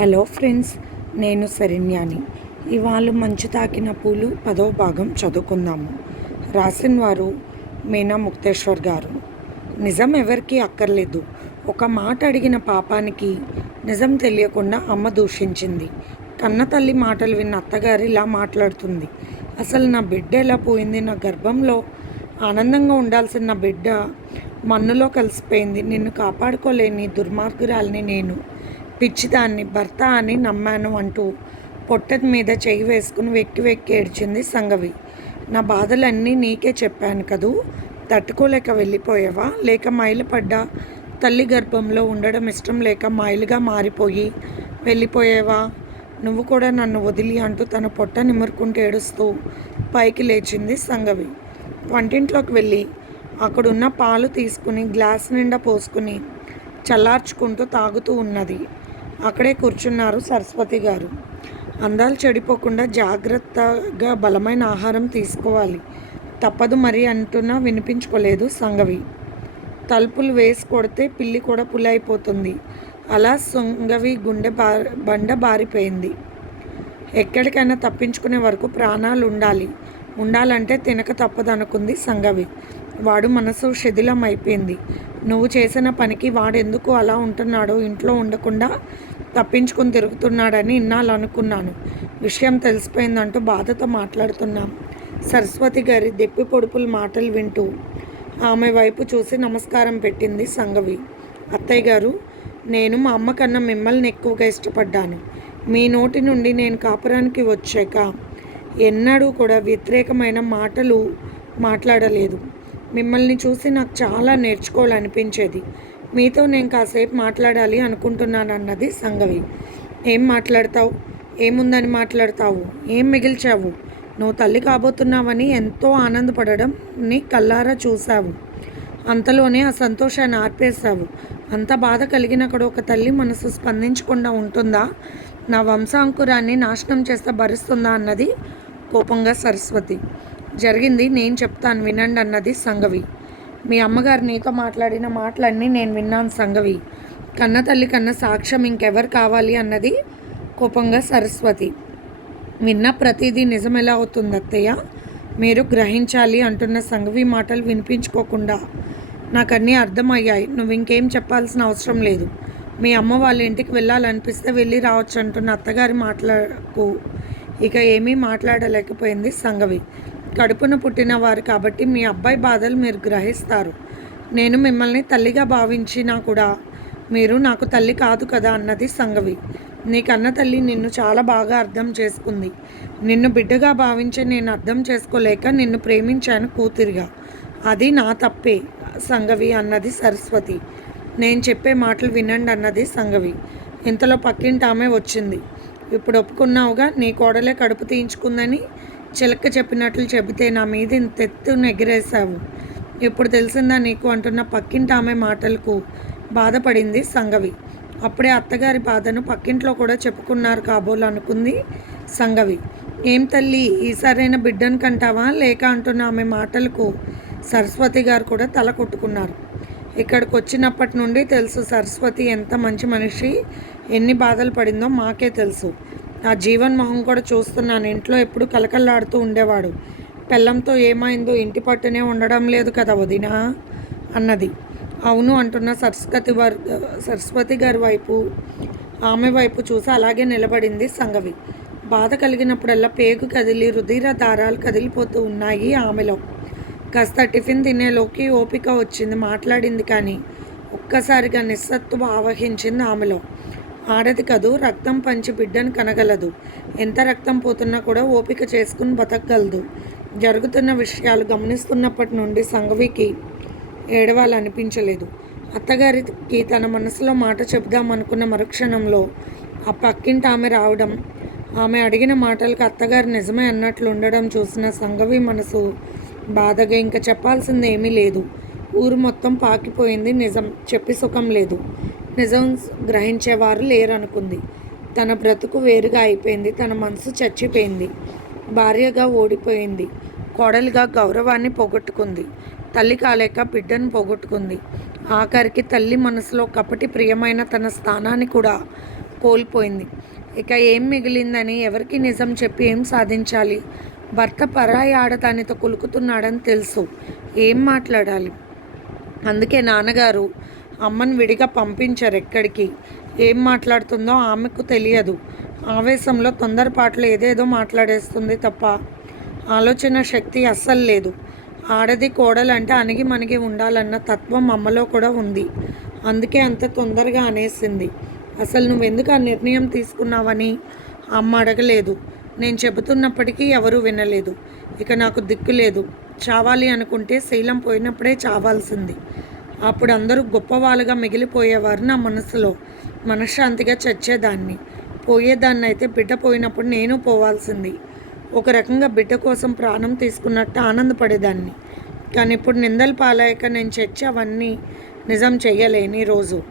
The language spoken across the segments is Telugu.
హలో ఫ్రెండ్స్ నేను శరణ్యాని. ఇవాళ మంచు తాకిన పూలు పదో భాగం చదువుకుందాము. రాసిన వారు మీనా ముక్తేశ్వర్ గారు. నిజం ఎవరికీ అక్కర్లేదు. ఒక మాట అడిగిన పాపానికి నిజం తెలియకుండా అమ్మ దూషించింది. కన్న తల్లి మాటలు విన్న అత్తగారు ఇలా మాట్లాడుతుంది. అసలు నా బిడ్డ ఎలా పోయింది? నా గర్భంలో ఆనందంగా ఉండాల్సిన నా బిడ్డ మన్నులో కలిసిపోయింది. నిన్ను కాపాడుకోలేని దుర్మార్గురాలిని నేను. పిచ్చిదాన్ని భర్త అని నమ్మాను అంటూ పొట్ట మీద చెయ్యి వేసుకుని వెక్కి వెక్కి ఏడ్చింది సంగవి. నా బాధలన్నీ నీకే చెప్పాను కదూ తట్టుకోలేక వెళ్ళిపోయావా? లేక మైలుపడ్డా? తల్లి గర్భంలో ఉండడం ఇష్టం లేక మైలుగా మారిపోయి వెళ్ళిపోయావా? నువ్వు కూడా నన్ను వదిలి అంటూ తన పొట్ట నిమురుకుంటూ ఏడుస్తూ పైకి లేచింది సంగవి. వంటింట్లోకి వెళ్ళి అక్కడున్న పాలు తీసుకుని గ్లాస్ నిండా పోసుకుని చల్లార్చుకుంటూ తాగుతూ ఉన్నది. అక్కడే కూర్చున్నారు సరస్వతి గారు. అందాలు చెడిపోకుండా జాగ్రత్తగా బలమైన ఆహారం తీసుకోవాలి. తప్పదు మరి అంటున్నా వినిపించుకోలేదు సంగవి. తలుపులు వేసి కొడితే పిల్లి కూడా పులైపోతుంది అలా సంగవి గుండె బా బండ బారిపోయింది. ఎక్కడికైనా తప్పించుకునే వరకు ప్రాణాలు ఉండాలి ఉండాలంటే తినక తప్పదనుకుంది సంగవి. వాడు మనసు శిథిలం అయిపోయింది నువ్వు చేసిన పనికి వాడెందుకు అలా ఉంటున్నాడో ఇంట్లో ఉండకుండా తప్పించుకుని తిరుగుతున్నాడని ఇన్నాళ్ళు అనుకున్నాను విషయం తెలిసిపోయిందంటూ బాధతో మాట్లాడుతున్నాం. సరస్వతి గారి దెప్పి పొడుపుల మాటలు వింటూ ఆమె వైపు చూసి నమస్కారం పెట్టింది సంగవి. అత్తయ్య గారు నేను మా అమ్మ కన్నా మిమ్మల్ని ఎక్కువగా ఇష్టపడ్డాను. మీ నోటి నుండి నేను కాపురానికి వచ్చాక ఎన్నడూ కూడా వ్యతిరేకమైన మాటలు మాట్లాడలేదు. మిమ్మల్ని చూసి నాకు చాలా నేర్చుకోవాలనిపించేది. మీతో నేను కాసేపు మాట్లాడాలి అనుకుంటున్నాను అన్నది సంగవి. ఏం మాట్లాడతావు? ఏముందని మాట్లాడతావు? ఏం మిగిల్చావు? నువ్వు తల్లి కాబోతున్నావని ఎంతో ఆనందపడడం నీ కల్లారా చూశావు. అంతలోనే ఆ సంతోషాన్ని ఆర్పేశావు. అంత బాధ కలిగినక్కడ ఒక తల్లి మనసు స్పందించకుండా ఉంటుందా? నా వంశాంకురాన్ని నాశనం చేస్తే భరిస్తుందా? అన్నది కోపంగా సరస్వతి. జరిగింది నేను చెప్తాను వినండి అన్నది సంగవి. మీ అమ్మగారు నీతో మాట్లాడిన మాటలన్నీ నేను విన్నాను సంగవి. కన్న తల్లి కన్న సాక్ష్యం ఇంకెవరు కావాలి అన్నది కోపంగా సరస్వతి. విన్న ప్రతిదీ నిజం ఎలా అవుతుంది అత్తయ్య? మీరు గ్రహించాలి అంటున్న సంగవి మాటలు వినిపించుకోకుండా. నాకు అన్నీ అర్థమయ్యాయి. నువ్వు ఇంకేం చెప్పాల్సిన అవసరం లేదు. మీ అమ్మ వాళ్ళ ఇంటికి వెళ్ళాలనిపిస్తే వెళ్ళి రావచ్చు అంటున్న అత్తగారి మాటలకు ఇక ఏమీ మాట్లాడలేకపోయింది సంగవి. కడుపున పుట్టిన వారు కాబట్టి మీ అబ్బాయి బాధలు మీరు గ్రహిస్తారు. నేను మిమ్మల్ని తల్లిగా భావించినా కూడా మీరు నాకు తల్లి కాదు కదా అన్నది సంగవి. నీ కన్న తల్లి నిన్ను చాలా బాగా అర్థం చేసుకుంది. నిన్ను బిడ్డగా భావించి నేను అర్థం చేసుకోలేక నిన్ను ప్రేమించాను కూతురిగా. అది నా తప్పే సంగవి అన్నది సరస్వతి. నేను చెప్పే మాటలు వినండి అన్నది సంగవి. ఇంతలో పక్కింటి ఆమె వచ్చింది. ఇప్పుడు ఒప్పుకున్నావుగా నీ కోడలే కడుపు తీయించుకుందని చిలక చెప్పినట్లు చెబితే నా మీద ఇంత ఎత్తు ఇప్పుడు తెలిసిందా నీకు అంటున్న పక్కింటి ఆమె మాటలకు? బాధపడింది సంగవి. అప్పుడే అత్తగారి బాధను పక్కింట్లో కూడా చెప్పుకున్నారు కాబోలు అనుకుంది సంగవి. ఏం తల్లి ఈసారైనా బిడ్డను కంటావా? లేక అంటున్న ఆమె మాటలకు సరస్వతి గారు కూడా తల కొట్టుకున్నారు. ఇక్కడికి వచ్చినప్పటి నుండి తెలుసు సరస్వతి ఎంత మంచి మనిషి ఎన్ని బాధలు పడిందో మాకే తెలుసు. ఆ జీవన్ మొహం కూడా చూస్తున్నాను. ఇంట్లో ఎప్పుడు కలకల్లాడుతూ ఉండేవాడు. పెళ్ళంతో ఏమైందో ఇంటి పట్టునే ఉండడం లేదు కదా వదినా అన్నది. అవును అంటున్న సరస్వతి వారు సరస్వతి గారి వైపు ఆమె వైపు చూసి అలాగే నిలబడింది సంగవి. బాధ కలిగినప్పుడల్లా పేగు కదిలి రుధిర దారాలు కదిలిపోతూ ఉన్నాయి ఆమెలో. కాస్త టిఫిన్ తినేలోకి ఓపిక వచ్చింది మాట్లాడింది కానీ ఒక్కసారిగా నిస్సత్తు ఆవహించింది ఆమెలో. ఆడది కదు రక్తం పంచి బిడ్డను కనగలదు. ఎంత రక్తం పోతున్నా కూడా ఓపిక చేసుకుని బతకగలదు. జరుగుతున్న విషయాలు గమనిస్తున్నప్పటి నుండి సంఘవికి ఏడవాలనిపించలేదు. అత్తగారికి తన మనసులో మాట చెబుదామనుకున్న మరుక్షణంలో ఆ పక్కింటి ఆమె రావడం ఆమె అడిగిన మాటలకు అత్తగారు నిజమే అన్నట్లు ఉండడం చూసిన సంఘవి మనసు బాధగా ఇంకా చెప్పాల్సింది ఏమీ లేదు. ఊరు మొత్తం పాకిపోయింది. నిజం చెప్పి సుఖం లేదు. నిజం గ్రహించేవారు లేరనుకుంది. తన బ్రతుకు వేరుగా అయిపోయింది. తన మనసు చచ్చిపోయింది. భార్యగా ఓడిపోయింది. కోడలిగా గౌరవాన్ని పోగొట్టుకుంది. తల్లి కాలేక బిడ్డను పోగొట్టుకుంది. ఆఖరికి తల్లి మనసులో కపటి ప్రియమైన తన స్థానాన్ని కూడా కోల్పోయింది. ఇక ఏం మిగిలిందని ఎవరికి నిజం చెప్పి ఏం సాధించాలి? భర్త పరాయి ఆడదానితో కులుకుతున్నాడని తెలుసు. ఏం మాట్లాడాలి? అందుకే నాన్నగారు అమ్మని విడిగా పంపించారు ఎక్కడికి. ఏం మాట్లాడుతుందో ఆమెకు తెలియదు. ఆవేశంలో తొందరపాట్లు ఏదేదో మాట్లాడేస్తుంది తప్ప ఆలోచన శక్తి అస్సలు లేదు. ఆడది కోడలంటే అణిగి మణిగి ఉండాలన్న తత్వం అమ్మలో కూడా ఉంది. అందుకే అంత తొందరగా అనేసింది. అసలు నువ్వెందుకు ఆ నిర్ణయం తీసుకున్నావని అమ్మ అడగలేదు. నేను చెబుతున్నప్పటికీ ఎవరూ వినలేదు. ఇక నాకు దిక్కు లేదు. చావాలి అనుకుంటే శీలం పోయినప్పుడే చావాల్సింది. అప్పుడు అందరూ గొప్పవాళ్ళుగా మిగిలిపోయేవారు నా మనసులో. మనశ్శాంతిగా చచ్చేదాన్ని. పోయేదాన్ని అయితే బిడ్డ పోయినప్పుడు నేను పోవాల్సింది. ఒక రకంగా బిడ్డ కోసం ప్రాణం తీసుకున్నట్టు ఆనందపడేదాన్ని. కానీ ఇప్పుడు నిందలు పాలాయక నేను చచ్చి అవన్నీ నిజం చెయ్యలేని రోజు.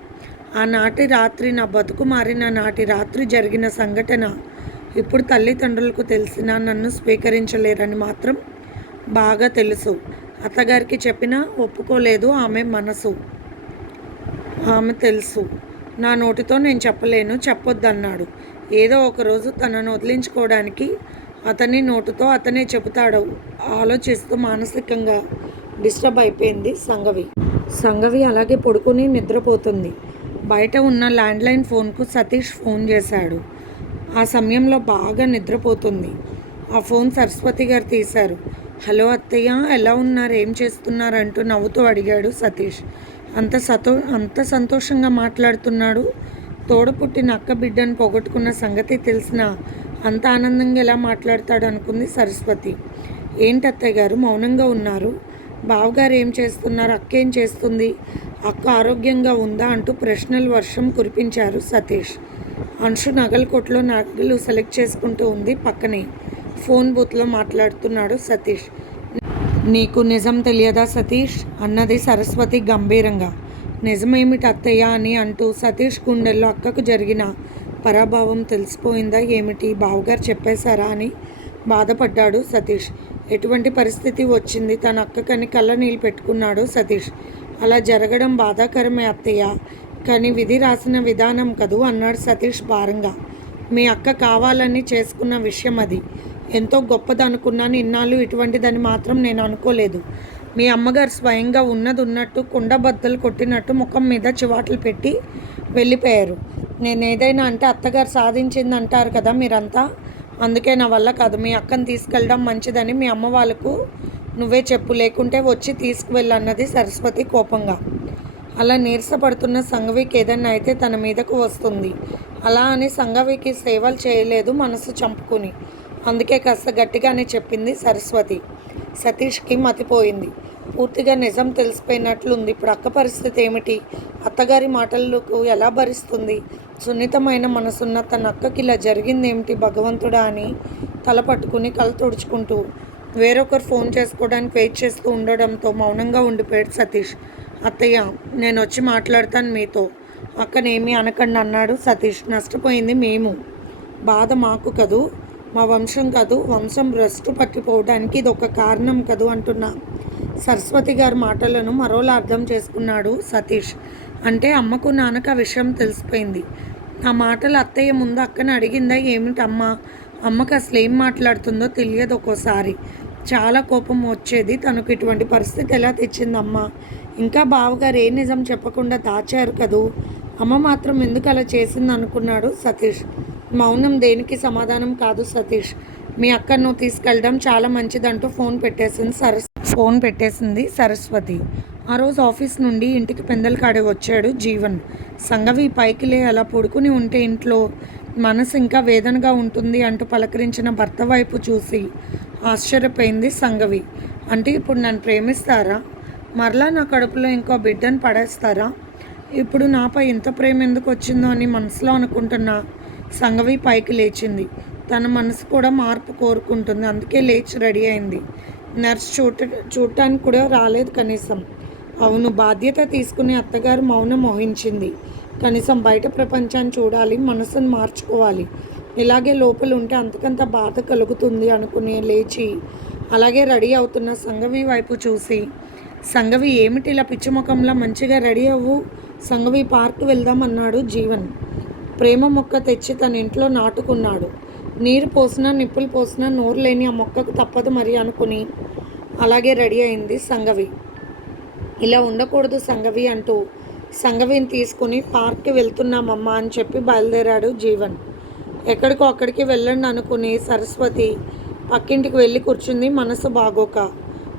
ఆనాటి రాత్రి నా బతుకు మారిన నాటి రాత్రి జరిగిన సంఘటన ఇప్పుడు తల్లిదండ్రులకు తెలిసినా నన్ను స్వీకరించలేరని మాత్రం బాగా తెలుసు. అత్తగారికి చెప్పినా ఒప్పుకోలేదు ఆమె మనసు. ఆమె తెలుసు. నా నోటితో నేను చెప్పలేను చెప్పొద్దన్నాడు. ఏదో ఒకరోజు తనను వదిలించుకోవడానికి అతని నోటుతో అతనే చెబుతాడు. ఆలోచిస్తూ మానసికంగా డిస్టర్బ్ అయిపోయింది సంగవి. సంగవి అలాగే పడుకుని నిద్రపోతుంది. బయట ఉన్న ల్యాండ్లైన్ ఫోన్కు సతీష్ ఫోన్ చేశాడు. ఆ సమయంలో బాగా నిద్రపోతుంది. ఆ ఫోన్ సరస్వతి గారు తీశారు. హలో అత్తయ్య ఎలా ఉన్నారు? ఏం చేస్తున్నారు? అంటూ నవ్వుతూ అడిగాడు సతీష్. అంత సతో అంత సంతోషంగా మాట్లాడుతున్నాడు? తోడ పుట్టిన అక్క బిడ్డను పోగొట్టుకున్న సంగతి తెలిసిన అంత ఆనందంగా ఎలా మాట్లాడతాడు అనుకుంది సరస్వతి. ఏంటి అత్తయ్య గారు మౌనంగా ఉన్నారు? బావగారు ఏం చేస్తున్నారు? అక్క ఏం చేస్తుంది? అక్క ఆరోగ్యంగా ఉందా అంటూ ప్రశ్నల వర్షం కురిపించారు సతీష్. అంశు నగల కొట్లో నగలు సెలెక్ట్ చేసుకుంటూ ఉంది పక్కనే. ఫోన్ బూత్లో మాట్లాడుతున్నాడు సతీష్. నీకు నిజం తెలియదా సతీష్? అన్నది సరస్వతి గంభీరంగా. నిజమేమిటి అత్తయ్య అని అంటూ సతీష్ గుండెల్లో అక్కకు జరిగిన పరాభావం తెలిసిపోయిందా ఏమిటి? బావగారు చెప్పేశారా అని బాధపడ్డాడు సతీష్. ఎటువంటి పరిస్థితి వచ్చింది? తన అక్కకని కళ్ళ నీళ్ళు పెట్టుకున్నాడు సతీష్. అలా జరగడం బాధాకరమే అత్తయ్య. కానీ విధి రాసిన విధానం కదూ? అన్నాడు సతీష్ భారంగా. మీ అక్క కావాలని చేసుకున్న విషయం అది. ఎంతో గొప్పదనుకున్నాను ఇన్నాళ్ళు ఇటువంటిదని మాత్రం నేను అనుకోలేదు. మీ అమ్మగారు స్వయంగా ఉన్నది ఉన్నట్టు కుండ బద్దలు కొట్టినట్టు ముఖం మీద చివాట్లు పెట్టి వెళ్ళిపోయారు. నేను ఏదైనా అంటే అత్తగారు సాధించింది అంటారు కదా మీరంతా. అందుకే నా వల్ల కాదు. మీ అక్కను తీసుకెళ్ళడం మంచిదని మీ అమ్మ వాళ్ళకు నువ్వే చెప్పు. లేకుంటే వచ్చి తీసుకువెళ్ళన్నది సరస్వతి కోపంగా. అలా నీరసపడుతున్న సంఘవికి ఏదన్నా అయితే తన మీదకు వస్తుంది. అలా అని సంఘవికి సేవలు చేయలేదు మనసు చంపుకుని. అందుకే కాస్త గట్టిగానే చెప్పింది సరస్వతి. సతీష్కి మతిపోయింది. పూర్తిగా నిజం తెలిసిపోయినట్లుంది. ఇప్పుడు అక్క పరిస్థితి ఏమిటి? అత్తగారి మాటలకు ఎలా భరిస్తుంది? సున్నితమైన మనసున్న తన అక్కకి ఇలా జరిగింది ఏమిటి భగవంతుడా అని తల పట్టుకుని కళ్ళు తుడుచుకుంటూ వేరొకరు ఫోన్ చేసుకోవడానికి వెయిట్ చేస్తూ ఉండడంతో మౌనంగా ఉండిపోయాడు సతీష్. అత్తయ్య నేను వచ్చి మాట్లాడతాను మీతో. అక్కనేమి అనకండి అన్నాడు సతీష్. నష్టపోయింది మేము. బాధ మాకు కదూ? మా వంశం కదూ వంశం భ్రష్టు పట్టిపోవడానికి ఇది ఒక కారణం కదూ అంటున్నా. సరస్వతి గారి మాటలను మరోలా అర్థం చేసుకున్నాడు సతీష్. అంటే అమ్మకు నాన్నకు ఆ విషయం తెలిసిపోయింది. ఆ మాటలు అత్తయ్య ముందు అక్కని అడిగిందా ఏమిటమ్మా అమ్మకు అసలు ఏం మాట్లాడుతుందో తెలియదు ఒక్కోసారి. చాలా కోపం వచ్చేది తనకు ఇటువంటి పరిస్థితి ఎలా తెచ్చిందమ్మా? ఇంకా బావగారు ఏ నిజం చెప్పకుండా దాచారు కదూ? అమ్మ మాత్రం ఎందుకు అలా చేసింది అనుకున్నాడు సతీష్. మౌనం దేనికి సమాధానం కాదు సతీష్. మీ అక్కను నువ్వు తీసుకెళ్ళడం చాలా మంచిదంటూ ఫోన్ పెట్టేసింది సరస్ ఫోన్ పెట్టేసింది సరస్వతి. ఆ రోజు ఆఫీస్ నుండి ఇంటికి పెందలకాడే వచ్చాడు జీవన్. సంగవి పైకి లే అలా పడుకుని ఉంటే ఇంట్లో మనసు ఇంకా వేదనగా ఉంటుంది అంటూ పలకరించిన భర్త వైపు చూసి ఆశ్చర్యపోయింది సంగవి. అంటే ఇప్పుడు నన్ను ప్రేమిస్తారా? మరలా నా కడుపులో ఇంకో బిడ్డను పడేస్తారా? ఇప్పుడు నాపై ఇంత ప్రేమ ఎందుకు వచ్చిందో అని మనసులో అనుకుంటున్నా. సంగవి పైకి లేచింది. తన మనసు కూడా మార్పు కోరుకుంటుంది. అందుకే లేచి రెడీ అయింది. నర్స్ చూడ చూడటానికి కూడా రాలేదు కనీసం. అవును బాధ్యత తీసుకుని అత్తగారు మౌనం మోహించింది కనీసం బయట ప్రపంచాన్ని చూడాలి మనసును మార్చుకోవాలి. ఇలాగే లోపల ఉంటే అంతకంత బాధ కలుగుతుంది అనుకుని లేచి అలాగే రెడీ అవుతున్న సంగవి వైపు చూసి సంగవి ఏమిటి ఇలా పిచ్చిముఖంలో మంచిగా రెడీ అవ్వు? సంగవి పార్క్ వెళ్దాం అన్నాడు జీవన్. ప్రేమ మొక్క తెచ్చి తన ఇంట్లో నాటుకున్నాడు. నీరు పోసినా నిప్పులు పోసినా నోరు లేని ఆ మొక్కకు తప్పదు మరి అనుకుని అలాగే రెడీ అయింది సంగవి. ఇలా ఉండకూడదు సంగవి అంటూ సంగవిని తీసుకుని పార్క్కి వెళ్తున్నామమ్మా అని చెప్పి బయలుదేరాడు జీవన్. ఎక్కడికో అక్కడికి వెళ్ళండి అనుకుని సరస్వతి పక్కింటికి వెళ్ళి కూర్చుంది మనసు బాగోక.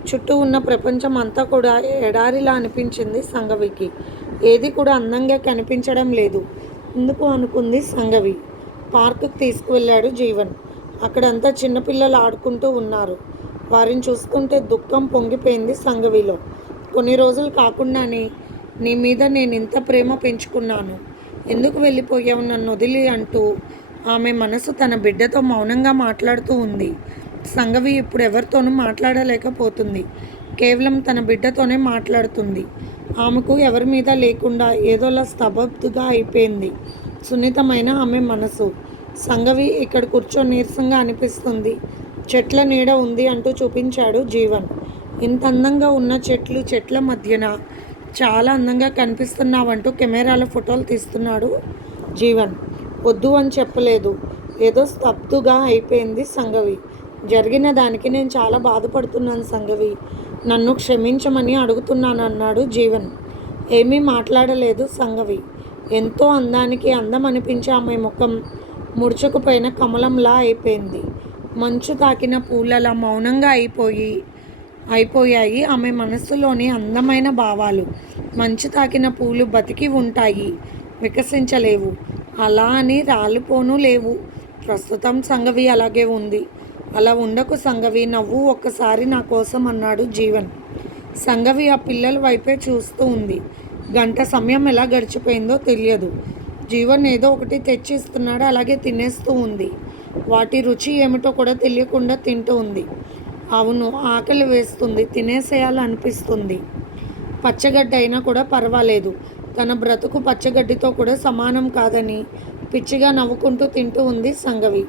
చుట్టూ ఉన్న ప్రపంచం అంతా కూడా ఎడారిలా అనిపించింది సంగవికి. ఏది కూడా అందంగా కనిపించడం లేదు. ఎందుకు అనుకుంది సంగవి. పార్కుకు తీసుకువెళ్ళాడు జీవన్. అక్కడంతా చిన్నపిల్లలు ఆడుకుంటూ ఉన్నారు. వారిని చూసుకుంటే దుఃఖం పొంగిపోయింది సంగవిలో. కొన్ని రోజులు కాకుండానే నీ మీద నేను ఇంత ప్రేమ పెంచుకున్నాను. ఎందుకు వెళ్ళిపోయావు నన్ను వదిలి? అంటూ ఆమె మనసు తన బిడ్డతో మౌనంగా మాట్లాడుతూ ఉంది. సంగవి ఇప్పుడు ఎవరితోనూ మాట్లాడలేకపోతుంది. కేవలం తన బిడ్డతోనే మాట్లాడుతుంది. ఆమెకు ఎవరి మీద లేకుండా ఏదోలా స్తబ్దుగా అయిపోయింది. సున్నితమైన ఆమె మనసు. సంగవి ఇక్కడ కూర్చో నీరసంగా అనిపిస్తుంది. చెట్ల నీడ ఉంది అంటూ చూపించాడు జీవన్. ఇంత అందంగా ఉన్న చెట్లు చెట్ల మధ్యన చాలా అందంగా కనిపిస్తున్నావంటూ కెమెరాలో ఫోటోలు తీస్తున్నాడు జీవన్. వద్దు అని చెప్పలేదు. ఏదో స్తబ్దుగా అయిపోయింది సంగవి. జరిగిన దానికి నేను చాలా బాధపడుతున్నాను సంగవి. నన్ను క్షమించమని అడుగుతున్నాను అన్నాడు జీవన్. ఏమీ మాట్లాడలేదు సంగవి. ఎంతో అందానికి అందం అనిపించే ఆమె ముఖం ముడుచుకుపోయిన కమలంలా అయిపోయింది. మంచు తాకిన పూలలా మౌనంగా అయిపోయి అయిపోయాయి ఆమె మనస్సులోని అందమైన భావాలు. మంచు తాకిన పూలు బతికి ఉంటాయి వికసించలేవు. అలా అని రాలిపోను లేవు. ప్రస్తుతం సంగవి అలాగే ఉంది. అలా ఉండకు సంగవి నవ్వు ఒక్కసారి నా కోసం అన్నాడు జీవన్. సంగవి ఆ పిల్లల వైపే చూస్తూ ఉంది. గంట సమయం ఎలా గడిచిపోయిందో తెలియదు. జీవన్ ఏదో ఒకటి తెచ్చిస్తున్నాడు అలాగే తినేస్తూ ఉంది. వాటి రుచి ఏమిటో కూడా తెలియకుండా తింటూ ఉంది. అవును ఆకలి వేస్తుంది తినేసేయాలనిపిస్తుంది. పచ్చగడ్డి అయినా కూడా పర్వాలేదు. తన బ్రతుకు పచ్చగడ్డితో కూడా సమానం కాదని పిచ్చిగా నవ్వుకుంటూ తింటూ ఉంది సంగవి.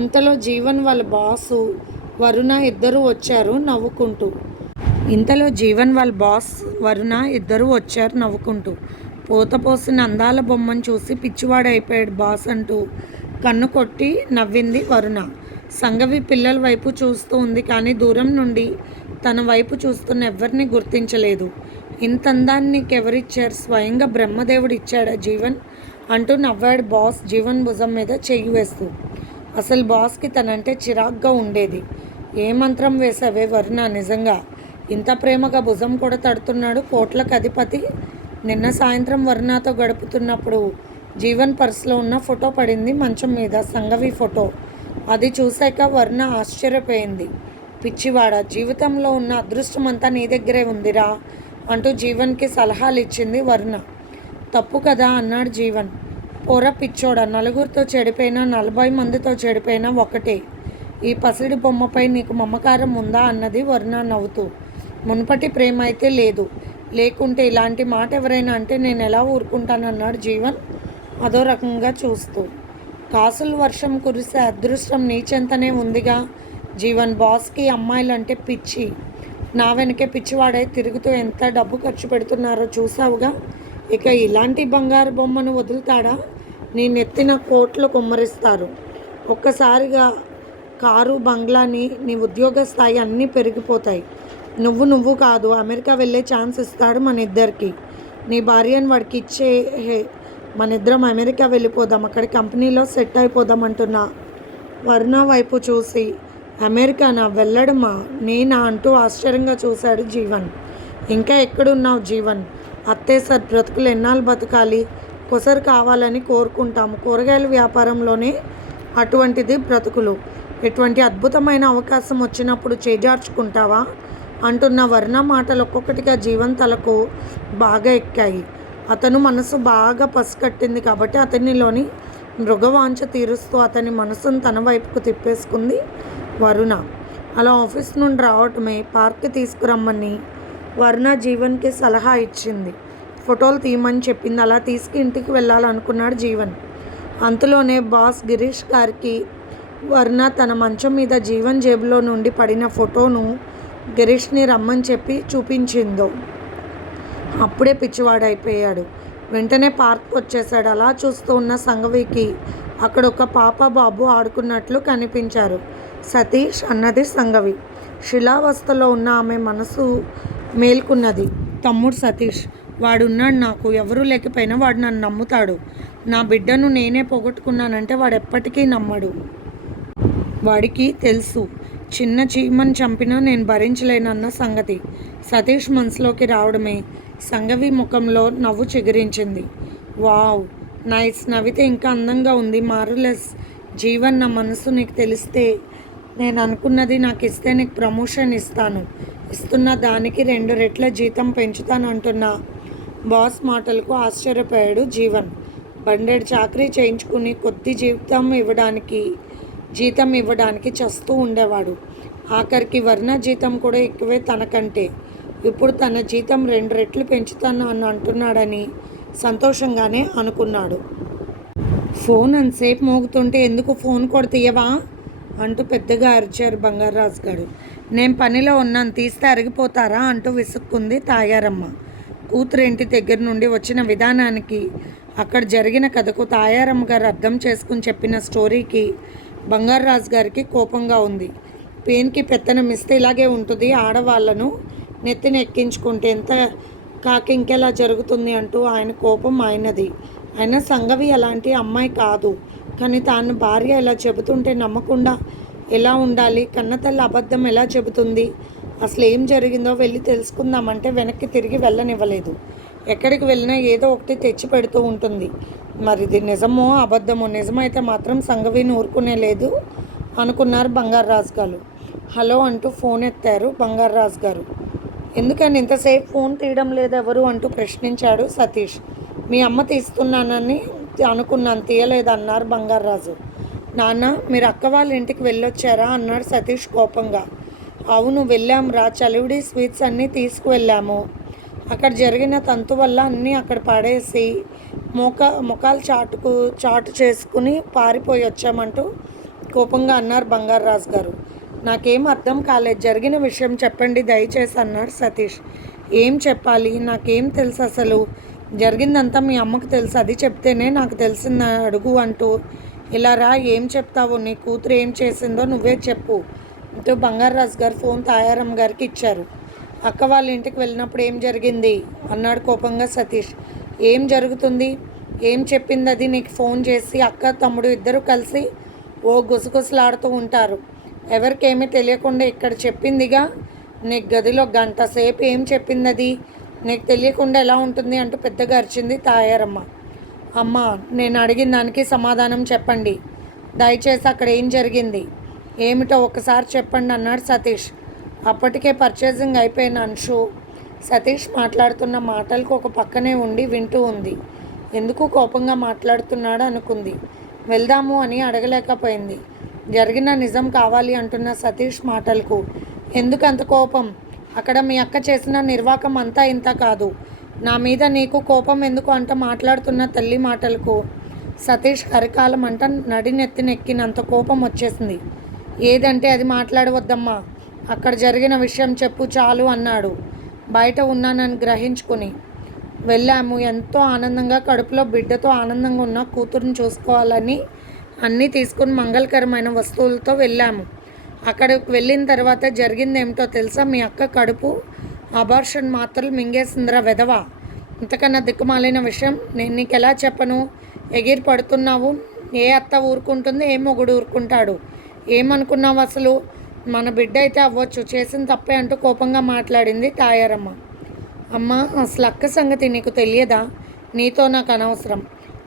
ఇంతలో జీవన్ వాళ్ళ బాసు వరుణ ఇద్దరు వచ్చారు నవ్వుకుంటూ. ఇంతలో జీవన్ వాళ్ళ బాస్ వరుణ ఇద్దరు వచ్చారు నవ్వుకుంటూ. పూత పోసిన అందాల బొమ్మను చూసి పిచ్చివాడైపోయాడు బాస్ అంటూ కన్ను కొట్టి నవ్వింది వరుణ. సంగవి పిల్లల వైపు చూస్తూ ఉంది కానీ దూరం నుండి తన వైపు చూస్తున్న ఎవరిని గుర్తించలేదు. ఇంత అందాన్ని నీకెవరిచ్చారు స్వయంగా బ్రహ్మదేవుడు ఇచ్చాడా జీవన్? అంటూ నవ్వాడు బాస్ జీవన్ భుజం మీద చెయ్యి వేస్తూ. అసలు బాస్కి తనంటే చిరాగ్గా ఉండేది. ఏ మంత్రం వేసావే వరుణ? నిజంగా. ఇంత ప్రేమగా భుజం కూడా తడుతున్నాడు కోట్లకు అధిపతి నిన్న సాయంత్రం వరుణతో గడుపుతున్నప్పుడు జీవన్ పర్స్లో ఉన్న ఫోటో పడింది మంచం మీద సంగవి ఫోటో. అది చూశాక వరుణ ఆశ్చర్యపోయింది. పిచ్చివాడ జీవితంలో ఉన్న అదృష్టం అంతా నీ దగ్గరే ఉందిరా? అంటూ జీవన్కి సలహాలు ఇచ్చింది వరుణ. తప్పు కదా అన్నాడు జీవన్. పోర పిచ్చోడ. నలుగురితో చెడిపోయినా నలభై మందితో చెడిపోయినా ఒకటే. ఈ పసిడి బొమ్మపై నీకు మమకారం ఉందా అన్నది వరుణ నవ్వుతూ. మునుపటి ప్రేమ అయితే లేదు. లేకుంటే ఇలాంటి మాట ఎవరైనా అంటే నేను ఎలా ఊరుకుంటానన్నాడు జీవన్? అదో రకంగా చూస్తూ. కాసులు వర్షం కురిసే అదృష్టం నీచెంతనే ఉందిగా. జీవన్ బాస్కి అమ్మాయిలంటే పిచ్చి. నా వెనకే పిచ్చివాడై తిరుగుతూ ఎంత డబ్బు ఖర్చు పెడుతున్నారో చూసావుగా? ఇక ఇలాంటి బంగారు బొమ్మను వదులుతాడా? నీ నెత్తిన కోట్లు కుమ్మరిస్తారు. ఒక్కసారిగా కారు బంగ్లాని నీ ఉద్యోగ స్థాయి అన్నీ పెరిగిపోతాయి. నువ్వు నువ్వు కాదు అమెరికా వెళ్ళే ఛాన్స్ ఇస్తాడు మన ఇద్దరికి నీ భార్యను వాడికి ఇచ్చే హే మన ఇద్దరం అమెరికా వెళ్ళిపోదాం అక్కడ కంపెనీలో సెట్ అయిపోదాం అంటున్నా వర్ణ వైపు చూసి అమెరికానా? వెళ్ళడమా? నేనా? అంటూ ఆశ్చర్యంగా చూశాడు జీవన్. ఇంకా ఎక్కడున్నావు జీవన్? అత్తే సార్ బ్రతుకులు ఎన్నాళ్ళు బతకాలి? ఒక్కోసారి కావాలని కోరుకుంటాము. కూరగాయల వ్యాపారంలోనే అటువంటిది బ్రతుకులు. ఎటువంటి అద్భుతమైన అవకాశం వచ్చినప్పుడు చేజార్చుకుంటావా? అంటున్న వర్ణ మాటలు ఒక్కొక్కటిగా జీవన్ తలకు బాగా ఎక్కాయి. అతను మనసు బాగా పసికట్టింది కాబట్టి అతనిలోని మృగవాంఛ తీరుస్తూ అతని మనసును తన వైపుకు తిప్పేసుకుంది వరుణ. అలా ఆఫీస్ నుండి రావటమే పార్క్ తీసుకురమ్మని వరుణ జీవన్కి సలహా ఇచ్చింది. ఫోటోలు తీయమని చెప్పింది. అలా తీసుకు ఇంటికి వెళ్ళాలనుకున్నాడు జీవన్. అంతలోనే బాస్ గిరీష్ గారికి వర్ణ తన మంచం మీద జీవన్ జేబులో నుండి పడిన ఫోటోను గిరీష్ని రమ్మని చెప్పి చూపించిందో. అప్పుడే పిచ్చివాడైపోయాడు. వెంటనే పార్క్ వచ్చేశాడు. అలా చూస్తూ ఉన్న సంఘవికి అక్కడ ఒక పాప బాబు ఆడుకున్నట్లు కనిపించారు. సతీష్ అన్నది సంఘవి. శిలావస్థలో ఉన్న ఆమె మనసు మేల్కున్నది. తమ్ముడు సతీష్. వాడున్నాడు నాకు. ఎవరూ లేకపోయినా వాడు నన్ను నమ్ముతాడు. నా బిడ్డను నేనే పోగొట్టుకున్నానంటే వాడు ఎప్పటికీ నమ్మడు. వాడికి తెలుసు చిన్న చీమను చంపినా నేను భరించలేనన్న సంగతి. సతీష్ మనసులోకి రావడమే సంగవి ముఖంలో నవ్వు చిగురించింది. వావ్ నైస్ నవ్వితే ఇంకా అందంగా ఉంది. మారులెస్ జీవన్ నా మనసు నీకు తెలిస్తే నేను అనుకున్నది నాకు ఇస్తే నీకు ప్రమోషన్ ఇస్తాను. ఇస్తున్న దానికి రెండు రెట్ల జీతం పెంచుతాను అంటున్నా. బాస్ మాటలకు ఆశ్చర్యపోయాడు జీవన్. బండెడ్ చాకరీ చేయించుకుని కొద్ది జీవితం ఇవ్వడానికి జీతం ఇవ్వడానికి చస్తూ ఉండేవాడు. ఆఖరికి వర్ణ జీతం కూడా ఎక్కువే తనకంటే. ఇప్పుడు తన జీతం రెండు రెట్లు పెంచుతాను అని అంటున్నాడని సంతోషంగానే అనుకున్నాడు. ఫోన్ అంతసేపు మోగుతుంటే ఎందుకు ఫోన్ కూడా తీయవా? అంటూ పెద్దగా అరిచారు బంగారాజు గారు. నేను పనిలో ఉన్నాను తీస్తే అరిగిపోతారా? అంటూ విసుక్కుంది తాయారమ్మ. కూతురింటి దగ్గర నుండి వచ్చిన విధానానికి అక్కడ జరిగిన కథకు తాయారమ్మ గారు అర్థం చేసుకుని చెప్పిన స్టోరీకి బంగారరాజు గారికి కోపంగా ఉంది. పెయిన్కి పెత్తనం ఇస్తే ఇలాగే ఉంటుంది ఆడవాళ్ళను నెత్తిన ఎక్కించుకుంటే ఎంత కాక ఇంకెలా జరుగుతుంది అంటూ ఆయన కోపం ఆయనది. ఆయన సంగవి అలాంటి అమ్మాయి కాదు. కానీ తాను భార్య ఇలా చెబుతుంటే నమ్మకుండా ఎలా ఉండాలి కన్నతల్లి అబద్ధం ఎలా చెబుతుంది అసలు ఏం జరిగిందో వెళ్ళి తెలుసుకుందామంటే వెనక్కి తిరిగి వెళ్ళనివ్వలేదు. ఎక్కడికి వెళ్ళినా ఏదో ఒకటి తెచ్చి పెడుతూ ఉంటుంది. మరి ఇది నిజమో అబద్ధమో నిజమైతే మాత్రం సంగవిని ఊరుకునే లేదు అనుకున్నారు బంగారాజు గారు హలో అంటూ ఫోన్ ఎత్తారు బంగారాజు గారు ఎందుకని ఇంతసేపు ఫోన్ తీయడం లేదు ఎవరు అంటూ ప్రశ్నించాడు సతీష్. మీ అమ్మ తీస్తున్నానని అనుకున్నాను తీయలేదన్నారు బంగారాజు నాన్న మీరు అక్క వాళ్ళ ఇంటికి వెళ్ళొచ్చారా? అన్నాడు సతీష్ కోపంగా. అవును వెళ్ళాంరా చలివిడి స్వీట్స్ అన్నీ తీసుకువెళ్ళాము. అక్కడ జరిగిన తంతు వల్ల అన్నీ అక్కడ పడేసి మొక ముఖాలు చాటుకు చాటు చేసుకుని పారిపోయి వచ్చామంటూ కోపంగా అన్నారు బంగారరాజు గారు. నాకేం అర్థం కాలేదు. జరిగిన విషయం చెప్పండి దయచేసి అన్నాడు సతీష్. ఏం చెప్పాలి? నాకేం తెలుసు అసలు? జరిగిందంతా మీ అమ్మకు తెలుసు. అది చెప్తేనే నాకు తెలిసింది అడుగు అంటూ. ఇలా రా ఏం చెప్తావు? నీ కూతురు ఏం చేసిందో నువ్వే చెప్పు. అంటూ బంగారరాజు గారు ఫోన్ తాయారమ్మ గారికి ఇచ్చారు. అక్క వాళ్ళ ఇంటికి వెళ్ళినప్పుడు ఏం జరిగింది? అన్నాడు కోపంగా సతీష్. ఏం జరుగుతుంది? ఏం చెప్పింది అది? నీకు ఫోన్ చేసి అక్క తమ్ముడు ఇద్దరు కలిసి ఓ గుసగుసలాడుతూ ఉంటారు. ఎవరికేమీ తెలియకుండా ఇక్కడ చెప్పిందిగా? నీకు గదిలో గంట సేపు ఏం చెప్పింది అది? నీకు తెలియకుండా ఎలా ఉంటుంది అంటూ పెద్దగా అరిచింది తాయారమ్మ. అమ్మ నేను అడిగిన దానికి సమాధానం చెప్పండి. దయచేసి అక్కడ ఏం జరిగింది? ఏమిటో ఒకసారి చెప్పండి అన్నాడు సతీష్. అప్పటికే పర్చేసింగ్ అయిపోయిన అంశు. సతీష్ మాట్లాడుతున్న మాటలకు ఒక పక్కనే ఉండి వింటూ ఉంది. ఎందుకు కోపంగా మాట్లాడుతున్నాడు అనుకుంది. వెళ్దాము అని అడగలేకపోయింది. జరిగిన నిజం కావాలి అంటున్న సతీష్ మాటలకు. ఎందుకు అంత కోపం? అక్కడ మీ అక్క చేసిన నిర్వాకం అంతా ఇంత కాదు. నా మీద నీకు కోపం ఎందుకు అంట మాట్లాడుతున్న తల్లి మాటలకు. సతీష్ కరికాలం అంట నడినెత్తినెక్కినంత కోపం వచ్చేసింది. ఏదంటే అది మాట్లాడవద్దమ్మా. అక్కడ జరిగిన విషయం చెప్పు చాలు అన్నాడు. బయట ఉన్నానని గ్రహించుకుని వెళ్ళాము. ఎంతో ఆనందంగా కడుపులో బిడ్డతో ఆనందంగా ఉన్న కూతురుని చూసుకోవాలని అన్నీ తీసుకుని మంగళకరమైన వస్తువులతో వెళ్ళాము. అక్కడికి వెళ్ళిన తర్వాత జరిగింది ఏమిటో తెలుసా? మీ అక్క కడుపు అబార్షన్ మాత్రలు మింగేసిందిరా వెధవ. ఇంతకన్నా దిక్కుమాలిన విషయం నేను నీకు ఎలా చెప్పను? ఎగిరి పడుతున్నావు? ఏ అత్త ఊరుకుంటుంది? ఏ మొగుడు ఊరుకుంటాడు? ఏమనుకున్నావు అసలు? మన బిడ్డ అయితే అవ్వచ్చు. చేసిన తప్పే అంటూ కోపంగా మాట్లాడింది తాయారమ్మ. అమ్మ అసలు అక్క సంగతి నీకు తెలియదా? నీతో నాకు అనవసరం.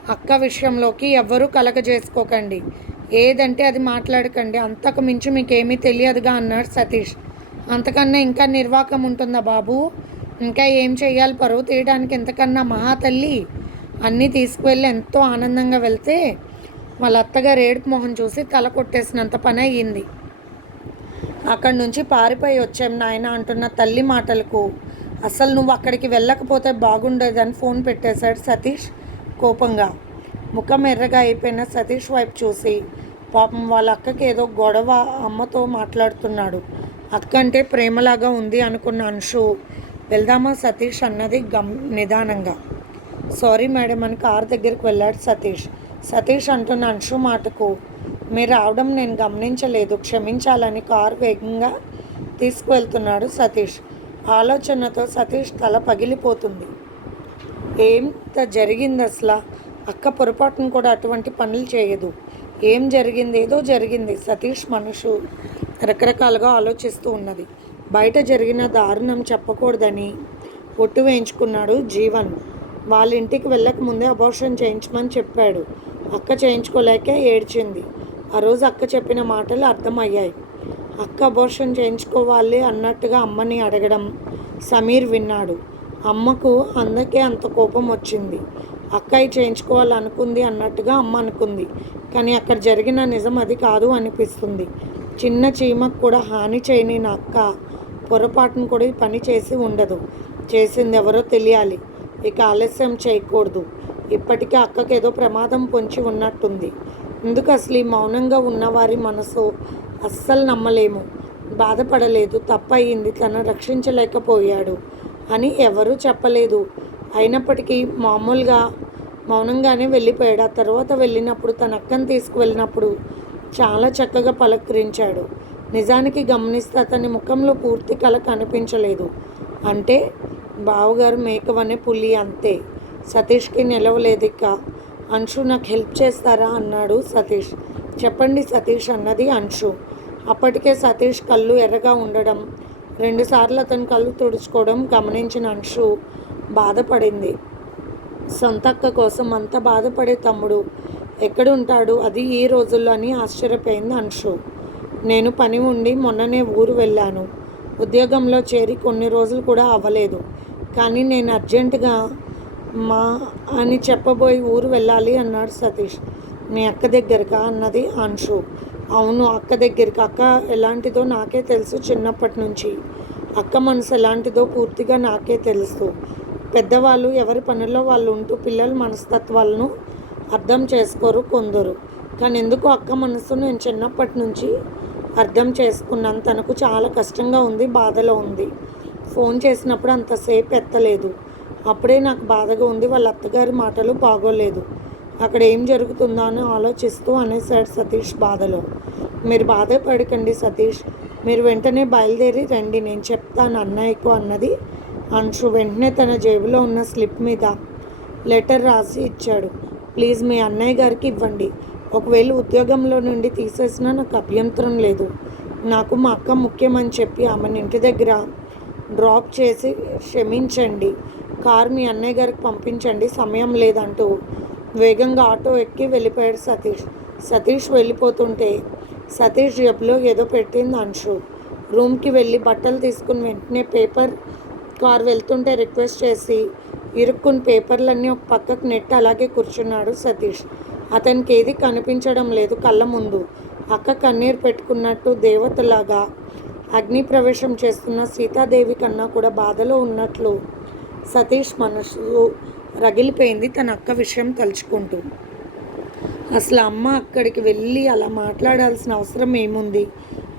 అక్క విషయంలోకి ఎవ్వరూ కలగజేసుకోకండి ఏదంటే అది మాట్లాడకండి. అంతకు మించి మీకేమీ తెలియదుగా అన్నాడు సతీష్. అంతకన్నా ఇంకా నిర్వాకం ఉంటుందా బాబు? ఇంకా ఏం చేయాలి పరువు తీయడానికి ఎంతకన్నా మహా తల్లి అన్నీ తీసుకువెళ్ళి ఎంతో ఆనందంగా వెళ్తే వాళ్ళ అత్తగారు ఏడుపు మొహం చూసి తల కొట్టేసినంత పని అయ్యింది. అక్కడి నుంచి పారిపోయి వచ్చాం నాయన అంటున్న తల్లి మాటలకు. అసలు నువ్వు అక్కడికి వెళ్ళకపోతే బాగుండేదని ఫోన్ పెట్టేశాడు సతీష్ కోపంగా. ముఖం ఎర్రగా అయిపోయిన సతీష్ వైపు చూసి పాపం వాళ్ళ అక్కకి ఏదో గొడవ అమ్మతో మాట్లాడుతున్నాడు. అక్క అంటే ప్రేమలాగా ఉంది అనుకున్న అంశు. వెళ్దామా సతీష్ అన్నది గమ్ నిదానంగా. సారీ మేడం అని కార్ దగ్గరికి వెళ్ళాడు సతీష్. సతీష్ అంటున్న అంశు మాటకు మీరు రావడం నేను గమనించలేదు. క్షమించాలని కారు వేగంగా తీసుకువెళ్తున్నాడు సతీష్. ఆలోచనతో సతీష్ తల పగిలిపోతుంది. ఏంత జరిగింది అసలు? అక్క పొరపాటును కూడా అటువంటి పనులు చేయదు. ఏం జరిగింది? ఏదో జరిగింది. సతీష్ మనసు రకరకాలుగా ఆలోచిస్తూ ఉన్నది. బయట జరిగిన దారుణం చెప్పకూడదని ఒట్టు వేయించుకున్నాడు జీవన్. వాళ్ళ ఇంటికి వెళ్ళక ముందే అబోర్షన్ చేయించమని చెప్పాడు. అక్క చేయించుకోలేక ఏడ్చింది. ఆ రోజు అక్క చెప్పిన మాటలు అర్థమయ్యాయి. అక్క అబోర్షన్ చేయించుకోవాలి అన్నట్టుగా అమ్మని అడగడం సమీర్ విన్నాడు. అమ్మకు అందుకే అంత కోపం వచ్చింది. అక్కయ్య చేయించుకోవాలనుకుంది అన్నట్టుగా అమ్మ అనుకుంది. కానీ అక్కడ జరిగిన నిజం అది కాదు అనిపిస్తుంది. చిన్న చీమకు కూడా హాని చేయని నా అక్క పొరపాటును కూడా ఈ పని చేసి ఉండదు. చేసింది ఎవరో తెలియాలి. ఇక ఆలస్యం చేయకూడదు. ఇప్పటికే అక్కకి ఏదో ప్రమాదం పొంచి ఉన్నట్టుంది. ఎందుకు అసలు ఈ మౌనంగా ఉన్నవారి మనసు? అస్సలు నమ్మలేము. బాధపడలేదు. తప్పయింది. తను రక్షించలేకపోయాడు అని ఎవరూ చెప్పలేదు. అయినప్పటికీ మామూలుగా మౌనంగానే వెళ్ళిపోయాడు. ఆ తర్వాత వెళ్ళినప్పుడు తన అక్కను తీసుకువెళ్ళినప్పుడు చాలా చక్కగా పలకరించాడు. నిజానికి గమనిస్తే అతని ముఖంలో పూర్తి కళ కనిపించలేదు. అంటే బావగారు మేకవనే పులి అంతే. సతీష్కి నిలవలేదు ఇక అంశు నాకు హెల్ప్ చేస్తారా? అన్నాడు సతీష్. చెప్పండి సతీష్ అన్నది అంశు. అప్పటికే సతీష్ కళ్ళు ఎర్రగా ఉండడం రెండుసార్లు అతని కళ్ళు తుడుచుకోవడం గమనించిన అంశు బాధపడింది. సొంతక్క కోసం అంత బాధపడే తమ్ముడు ఎక్కడుంటాడు? అది ఈ రోజుల్లో అని ఆశ్చర్యపోయింది అంశు. నేను పని ఉండి మొన్ననే ఊరు వెళ్ళాను. ఉద్యోగంలో చేరి కొన్ని రోజులు కూడా అవ్వలేదు. కానీ నేను అర్జెంటుగా మా అని చెప్పబోయి ఊరు వెళ్ళాలి అన్నాడు సతీష్. మీ అక్క దగ్గరకా? అన్నది అంశు అవును అక్క దగ్గరికి. అక్క ఎలాంటిదో నాకే తెలుసు చిన్నప్పటి నుంచి. అక్క మనసు ఎలాంటిదో పూర్తిగా నాకే తెలుసు. పెద్దవాళ్ళు ఎవరి పనుల్లో వాళ్ళు ఉంటూ పిల్లల మనస్తత్వాలను అర్థం చేసుకోరు కొందరు. కానీ ఎందుకు అక్క మనసు నేను చిన్నప్పటి నుంచి అర్థం చేసుకున్నాను? తనకు చాలా కష్టంగా ఉంది బాధలో ఉంది. ఫోన్ చేసినప్పుడు అంతసేపు ఎత్తలేదు. అప్పుడే నాకు బాధగా ఉంది. వాళ్ళ అత్తగారి మాటలు బాగోలేదు. అక్కడ ఏం జరుగుతుందో అని ఆలోచిస్తూ అనేసాడు సతీష్ బాధలో. మీరు బాధపడకండి సతీష్. మీరు వెంటనే బయలుదేరి రండి. నేను చెప్తాను అన్నయ్యకు అన్నది అంశు. వెంటనే తన జేబులో ఉన్న స్లిప్ మీద లెటర్ రాసి ఇచ్చాడు. ప్లీజ్ మీ అన్నయ్య గారికి ఇవ్వండి. ఒకవేళ ఉద్యోగంలో నుండి తీసేసినా నాకు అభ్యంతరం లేదు. నాకు మా అక్క ముఖ్యమని చెప్పి ఆమెను ఇంటి దగ్గర డ్రాప్ చేసి క్షమించండి. కార్ మీ అన్నయ్య గారికి పంపించండి. సమయం లేదంటూ వేగంగా ఆటో ఎక్కి వెళ్ళిపోయాడు సతీష్. సతీష్ వెళ్ళిపోతుంటే సతీష్ జేబులో ఏదో పెట్టింది అంశు. రూమ్కి వెళ్ళి బట్టలు తీసుకుని వెంటనే పేపర్ కార్ వెళ్తుంటే రిక్వెస్ట్ చేసి ఇరుక్కుని పేపర్లన్నీ ఒక పక్కకు నెట్టి అలాగే కూర్చున్నాడు సతీష్. అతనికి ఏది కనిపించడం లేదు కళ్ళ ముందు. అక్క కన్నీరు పెట్టుకున్నట్టు దేవతలాగా అగ్ని ప్రవేశం చేస్తున్న సీతాదేవి కన్నా కూడా బాధలో ఉన్నట్లు సతీష్ మనసు రగిలిపోయింది తన అక్క విషయం తలుచుకుంటూ. అసలు అమ్మ అక్కడికి వెళ్ళి అలా మాట్లాడాల్సిన అవసరం ఏముంది?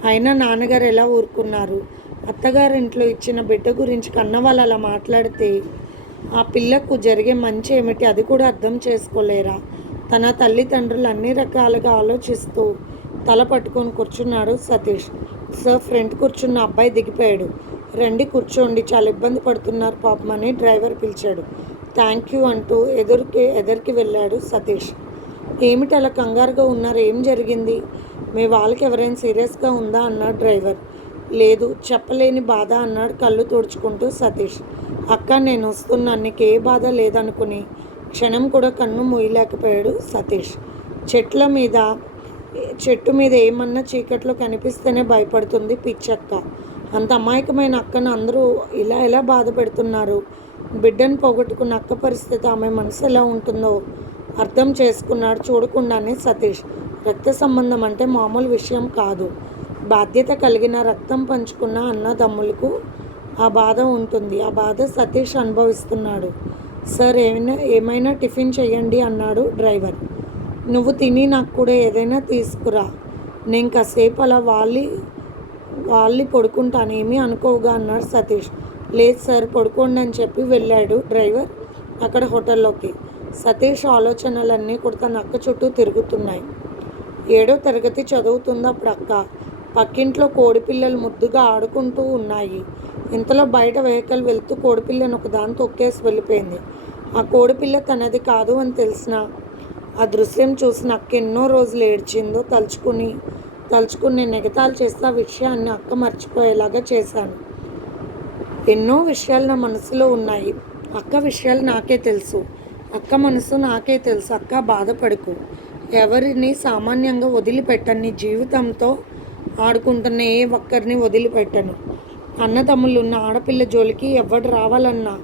అయినా నాన్నగారు ఎలా ఊరుకున్నారు? అత్తగారింట్లో ఇచ్చిన బిడ్డ గురించి కన్న వాళ్ళు అలా మాట్లాడితే ఆ పిల్లకు జరిగే మంచి ఏమిటి అది కూడా అర్థం చేసుకోలేరా? తన తల్లిదండ్రులు అన్ని రకాలుగా ఆలోచిస్తూ తల పట్టుకొని కూర్చున్నాడు సతీష్. సార్ ఫ్రంట్ కూర్చున్న అబ్బాయి దిగిపోయాడు. రండి కూర్చోండి. చాలా ఇబ్బంది పడుతున్నారు పాపం అని డ్రైవర్ పిలిచాడు. థ్యాంక్ యూ అంటూ ఎదురుకి ఎదురికి వెళ్ళాడు సతీష్. ఏమిటి అలా కంగారుగా ఉన్నారు? ఏం జరిగింది? మీ వాళ్ళకి ఎవరైనా సీరియస్గా ఉందా? అన్నాడు డ్రైవర్. లేదు చెప్పలేని బాధ అన్నాడు కళ్ళు తుడుచుకుంటూ సతీష్. అక్క నేను వస్తున్నాను నీకు ఏ బాధ లేదనుకుని క్షణం కూడా కన్ను మూయలేకపోయాడు సతీష్. చెట్ల మీద చెట్టు మీద ఏమన్నా చీకట్లో కనిపిస్తేనే భయపడుతుంది పిచ్చక్క. అంత అమాయకమైన అక్కను అందరూ ఇలా ఎలా బాధ పెడుతున్నారు? బిడ్డను పోగొట్టుకున్న అక్క పరిస్థితి ఆమె మనసు ఎలా ఉంటుందో అర్థం చేసుకున్నాడు చూడకుండానే సతీష్. రక్త సంబంధం అంటే మామూలు విషయం కాదు. బాధ్యత కలిగిన రక్తం పంచుకున్న అన్నదమ్ములకు ఆ బాధ ఉంటుంది. ఆ బాధ సతీష్ అనుభవిస్తున్నాడు. సార్ ఏమైనా ఏమైనా టిఫిన్ చేయండి అన్నాడు డ్రైవర్. నువ్వు తిని నాకు కూడా ఏదైనా తీసుకురా. నేను కాసేపు అలా వాలి వాళ్ళి పడుకుంటాను ఏమీ అనుకోగా అన్నాడు సతీష్. లేదు సార్ పడుకోండి అని చెప్పి వెళ్ళాడు డ్రైవర్ అక్కడ హోటల్లోకి. సతీష్ ఆలోచనలన్నీ కూడా తన అక్క చుట్టూ తిరుగుతున్నాయి. ఏడో తరగతి చదువుతుంది అప్పుడు అక్క. పక్కింట్లో కోడిపిల్లలు ముద్దుగా ఆడుకుంటూ ఉన్నాయి. ఇంతలో బయట వెహికల్ వెళ్తూ కోడిపిల్లను ఒకదాని తొక్కేసి వెళ్ళిపోయింది. ఆ కోడిపిల్ల తనది కాదు అని తెలిసిన ఆ దృశ్యం చూసిన అక్క ఎన్నో రోజులు ఏడ్చిందో తలుచుకుని తలుచుకుని నేను ఎగతాలు చేస్తే ఆ విషయాన్ని అక్క మర్చిపోయేలాగా చేశాను. ఎన్నో విషయాలు నా మనసులో ఉన్నాయి. అక్క విషయాలు నాకే తెలుసు. అక్క మనసు నాకే తెలుసు. అక్క బాధపడుకు. ఎవరిని సామాన్యంగా వదిలిపెట్టను. నీ జీవితంతో ఆడుకుంటున్న ఏ ఒక్కరిని వదిలిపెట్టను. అన్నదమ్ములు ఉన్న ఆడపిల్ల జోలికి ఎవడు రావాలన్నా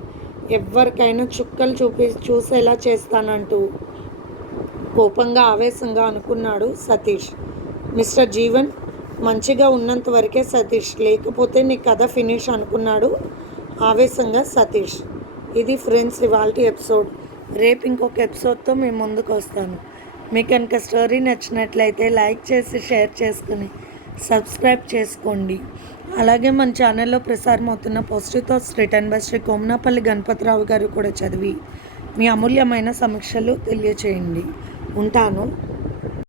ఎవరికైనా చుక్కలు చూపి చూసేలా చేస్తానంటూ కోపంగా ఆవేశంగా అనుకున్నాడు సతీష్. మిస్టర్ జీవన్ మంచిగా ఉన్నంత వరకే సతీష్ లేకపోతే నీ కథ ఫినిష్ అనుకున్నాడు ఆవేశంగా సతీష్. ఇది ఫ్రెండ్స్ ఇవాల్టి ఎపిసోడ్. రేపు ఇంకొక ఎపిసోడ్తో మేము ముందుకు వస్తాను. మీకు కనుక స్టోరీ నచ్చినట్లయితే లైక్ చేసి షేర్ చేసుకుని సబ్స్క్రైబ్ చేసుకోండి. అలాగే మన ఛానల్లో ప్రసారం అవుతున్న positive thoughts written by Shri Komanapalli Ganapathirao గారు కూడా చదివి మీ అమూల్యమైన సమీక్షలు తెలియచేయండి. ఉంటాను.